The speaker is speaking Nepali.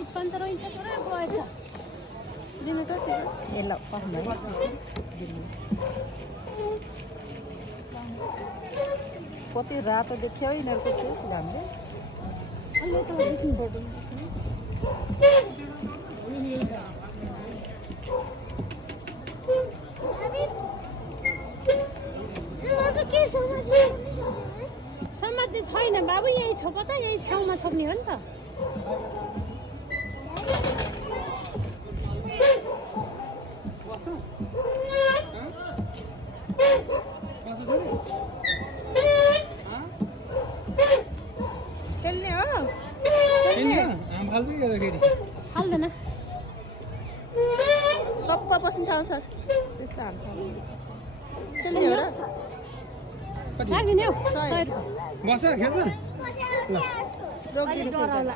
इपंतर इंच पुरा गएछ दिनु त ए ल पठाउनु है दिनु कति रातो देख्यो यिनीहरूको फेस घामले अहिले त देखिन्छ फोटो समात्ने छैन बाबु यही छोप त यही छेउमा छोप्ने हो नि त खेल्ने हो हाल्दैन कप्पा बस्ने ठाउँ छ त्यस्तो हाल्छ खेल्ने हो र राखिदिने हौ सय बस खेल्छ ल रोकिदिनु खोज्छ